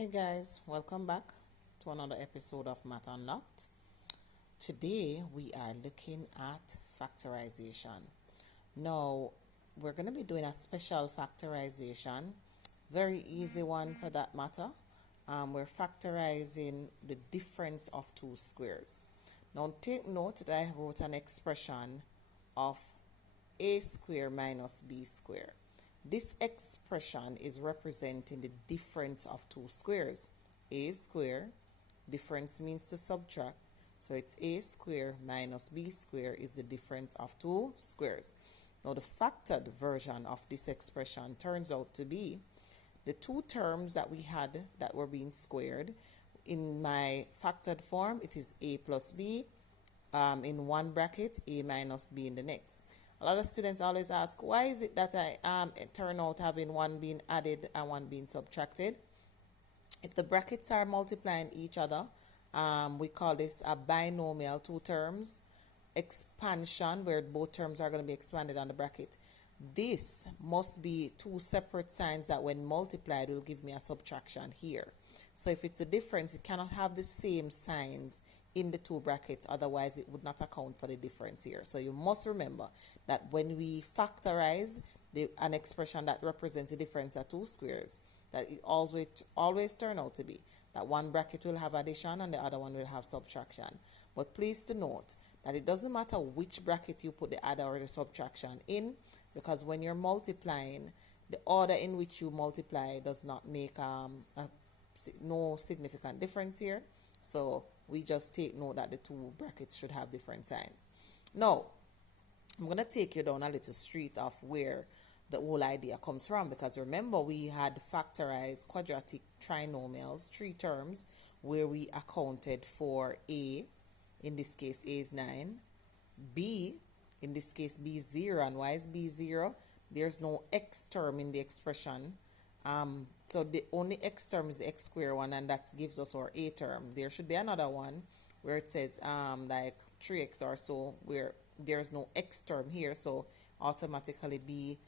Hey guys, welcome back to another episode of Math Unlocked. Today we are looking at factorization. Now we're going to be doing a special factorization, very easy one for that matter. We're factorizing the difference of two squares. Now take note that I wrote an expression of a square minus b square. This expression is representing the difference of two squares. A square, difference means to subtract, so it's a square minus b square is the difference of two squares. Now the factored version of this expression turns out to be the two terms that we had that were being squared. In my factored form, it is a plus b in one bracket, a minus b in the next. A lot of students always ask, why is it that I turn out having one being added and one being subtracted? If the brackets are multiplying each other, we call this a binomial, two terms, expansion, where both terms are going to be expanded on the bracket. This must be two separate signs that when multiplied will give me a subtraction here. So if it's a difference, it cannot have the same signs in the two brackets, otherwise it would not account for the difference here. So you must remember that when we factorize an expression that represents the difference of two squares, that it always turn out to be that one bracket will have addition and the other one will have subtraction. But please to note that it doesn't matter which bracket you put the adder or the subtraction in, because when you're multiplying, the order in which you multiply does not make no significant difference here. So we just take note that the two brackets should have different signs. Now, I'm going to take you down a little street of where the whole idea comes from, because remember we had factorized quadratic trinomials, three terms, where we accounted for a, in this case a is 9, b, in this case b is 0, and why is b 0? There's no x term in the expression. So the only x term is the x square one, and that gives us our a term. There should be another one where it says like 3x or so, where there's no x term here, so automatically b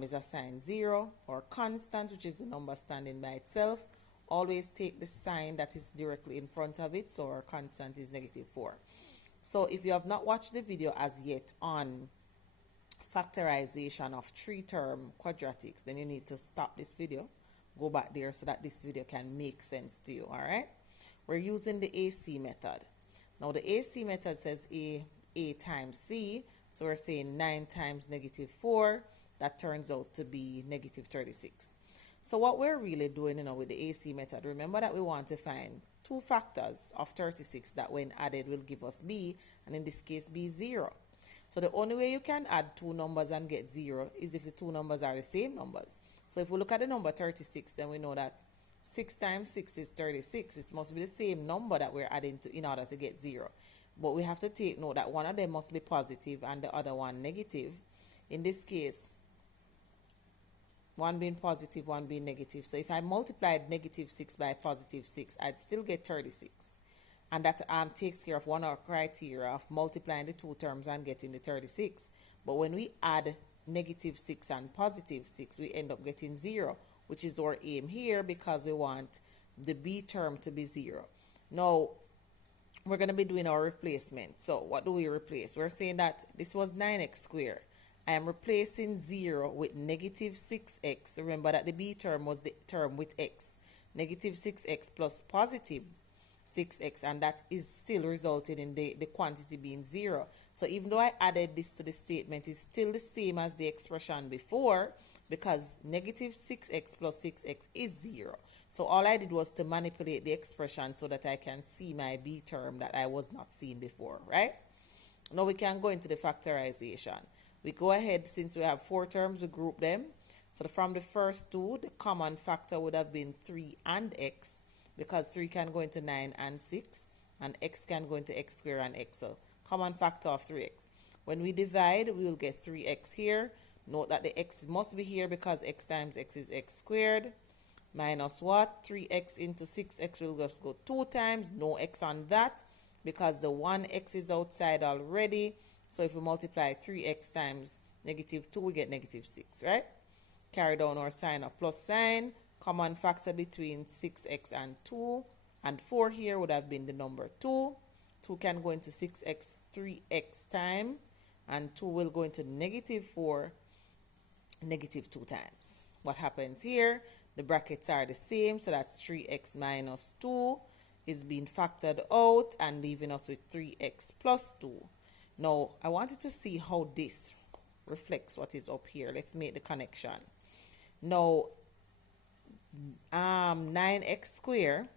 is assigned 0, or constant, which is the number standing by itself. Always take the sign that is directly in front of it, so our constant is -4. So if you have not watched the video as yet on factorization of three-term quadratics, then you need to stop this video, go back there so that this video can make sense to you. All right, we're using the AC method. Now the AC method says a times c, so we're saying 9 times -4, that turns out to be -36. So what we're really doing with the AC method, remember that we want to find two factors of 36 that when added will give us b, and in this case b 0. So the only way you can add two numbers and get 0 is if the two numbers are the same numbers. So if we look at the number 36, then we know that 6 times 6 is 36. It must be the same number that we're adding to in order to get 0. But we have to take note that one of them must be positive and the other one negative. In this case, one being positive, one being negative. So if I multiplied -6 by +6, I'd still get 36. And that takes care of one of our criteria of multiplying the two terms and getting the 36. But when we add -6 and +6, we end up getting 0, which is our aim here, because we want the b term to be 0. Now, we're going to be doing our replacement. So what do we replace? We're saying that this was 9x squared. I am replacing 0 with -6x. Remember that the b term was the term with x. -6x plus +6x, and that is still resulted in the quantity being 0. So even though I added this to the statement, it's still the same as the expression before, because -6x plus 6x is 0. So all I did was to manipulate the expression so that I can see my b term that I was not seeing before, right? Now we can go into the factorization. We go ahead, since we have 4 terms, we group them. So from the first two, the common factor would have been 3 and x, because 3 can go into 9 and 6, and x can go into x squared and x. So common factor of 3x. When we divide, we will get 3x here. Note that the x must be here because x times x is x squared. Minus what? 3x into 6x will just go 2 times. No x on that, because the 1x is outside already. So if we multiply 3x times -2, we get -6, right? Carry down our sign of plus sign, Common factor between 6x and 2 and 4 here would have been the number 2. 2 can go into 6x 3x time, and 2 will go into negative 4 negative 2 times. What happens here? The brackets are the same, so that's 3x minus 2 is being factored out and leaving us with 3x plus 2. Now, I wanted to see how this reflects what is up here. Let's make the connection. Now, 9x squared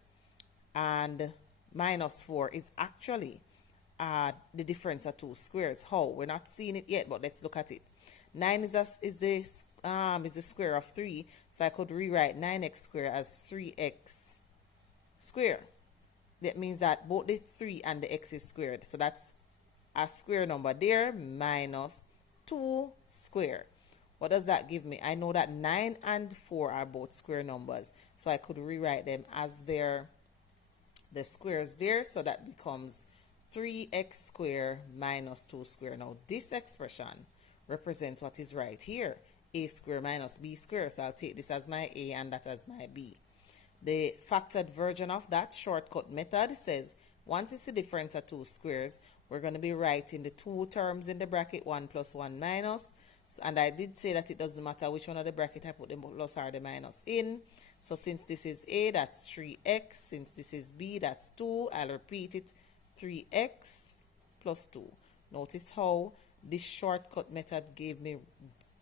and minus 4 is actually the difference of two squares. How? We're not seeing it yet, but let's look at it. 9 is the square of 3, so I could rewrite 9x squared as 3x squared. That means that both the 3 and the x is squared. So that's a square number there minus 2 squared. What does that give me? I know that 9 and 4 are both square numbers, so I could rewrite them as the squares there, so that becomes 3x squared minus 2 squared. Now this expression represents what is right here, a squared minus b squared. So I'll take this as my a and that as my b. The factored version of that shortcut method says once it's the difference of two squares, we're going to be writing the two terms in the bracket, 1 plus 1 minus. And I did say that it doesn't matter which one of the bracket I put the plus or the minus in. So since this is a, that's 3x. Since this is b, that's 2. I'll repeat it, 3x plus 2. Notice how this shortcut method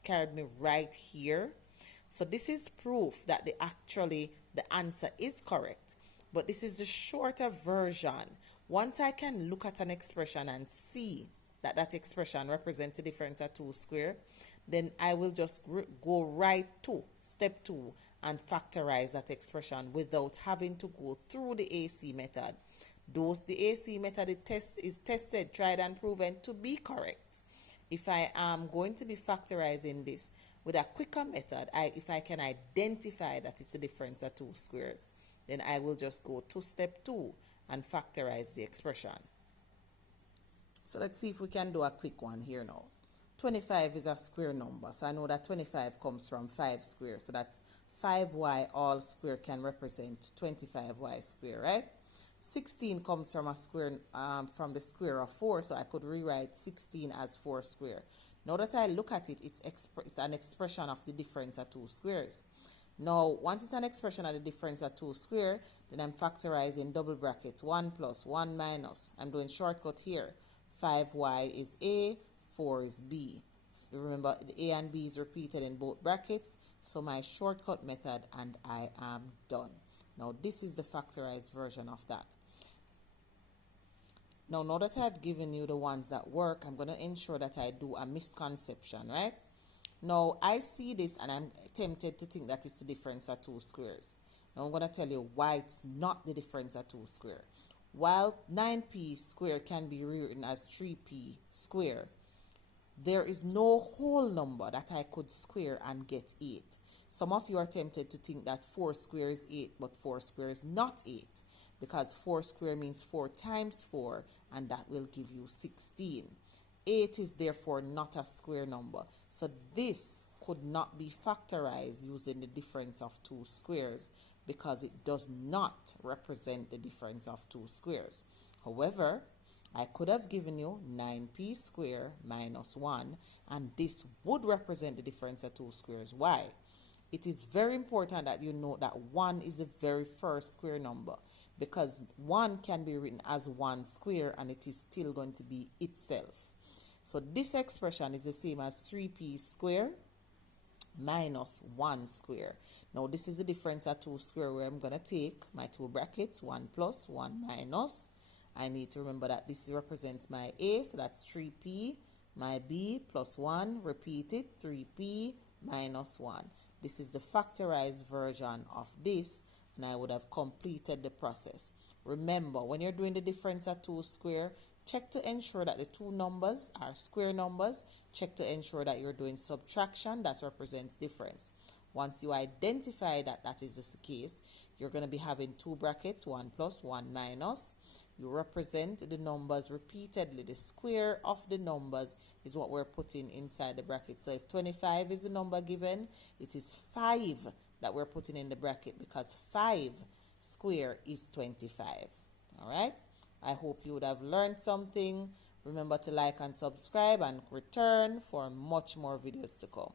carried me right here. So this is proof that the answer is correct. But this is the shorter version. Once I can look at an expression and see that that expression represents the difference of two squared, then I will just go right to step 2 and factorize that expression without having to go through the AC method. The AC method is tested, tried and proven to be correct. If I am going to be factorizing this with a quicker method, if I can identify that it's the difference of two squares, then I will just go to step 2 and factorize the expression. So let's see if we can do a quick one here now. 25 is a square number, so I know that 25 comes from 5 squared, so that's 5y all squared can represent 25y squared, right? 16 comes from a square, from the square of 4, so I could rewrite 16 as 4 squared. Now that I look at it, it's an expression of the difference of two squares. Now, once it's an expression of the difference of two squared, then I'm factorizing double brackets, 1 plus, 1 minus. I'm doing shortcut here. 5y is a, 4 is b. Remember, the a and b is repeated in both brackets, so my shortcut method, and I am done. Now, this is the factorized version of that. Now that I've given you the ones that work, I'm going to ensure that I do a misconception, right? Now, I see this and I'm tempted to think that it's the difference of two squares. Now, I'm going to tell you why it's not the difference of two squares. While 9p squared can be rewritten as 3p squared, there is no whole number that I could square and get 8. Some of you are tempted to think that 4 squared is 8, but 4 squared is not 8. Because 4 squared means 4 times 4, and that will give you 16. 8 is therefore not a square number. So this could not be factorized using the difference of two squares because it does not represent the difference of two squares. However, I could have given you 9p squared minus 1, and this would represent the difference of two squares. Why? It is very important that you know that 1 is the very first square number, because 1 can be written as 1 square and it is still going to be itself. So this expression is the same as 3p squared minus 1 square. Now this is the difference of two square, where I'm going to take my two brackets, 1 plus, 1 minus. I need to remember that this represents my a, so that's 3p, my b plus 1, repeat it, 3p minus 1. This is the factorized version of this, and I would have completed the process. Remember, when you're doing the difference of two square, check to ensure that the two numbers are square numbers. Check to ensure that you're doing subtraction, that represents difference. Once you identify that that is the case, you're going to be having two brackets, 1 plus, 1 minus. You represent the numbers repeatedly. The square of the numbers is what we're putting inside the bracket. So if 25 is the number given, it is 5 that we're putting in the bracket, because 5 square is 25. All right? I hope you would have learned something. Remember to like and subscribe and return for much more videos to come.